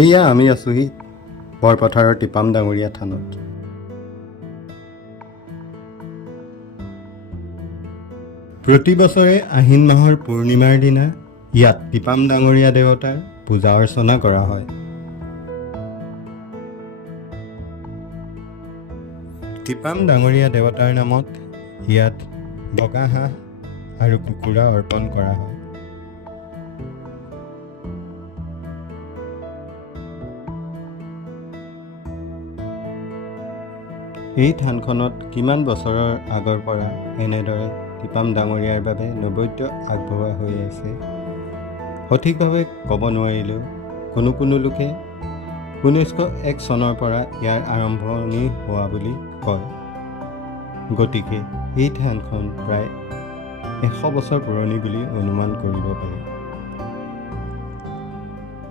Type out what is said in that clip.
এয়া আমি আছোঁহি বৰপথাৰৰ টিপাম ডাঙৰীয়া থানত। প্ৰতি বছৰে আহিন মাহৰ পূৰ্ণিমাৰ দিনা ইয়াত টিপাম ডাঙৰীয়া দেৱতাৰ পূজা অৰ্চনা কৰা হয়। টিপাম ডাঙৰীয়া দেৱতাৰ নামত ইয়াত বগা হাঁহ আৰু কুকুৰা অৰ্পণ কৰা হয়। এই থানখনত কিমান বছৰৰ আগৰ পৰা এনেদৰে টিপাম ডাঙৰীয়াৰ বাবে নৈবেদ্য আগবঢ়োৱা হৈ আছে সঠিকভাৱে ক'ব নোৱাৰিলেও কোনো লোকে 1901 চনৰ পৰা ইয়াৰ আৰম্ভণি হোৱা বুলি কয়। গতিকে এই থানখন প্ৰায় 100 বছৰ পুৰণি বুলি অনুমান কৰিব পাৰি।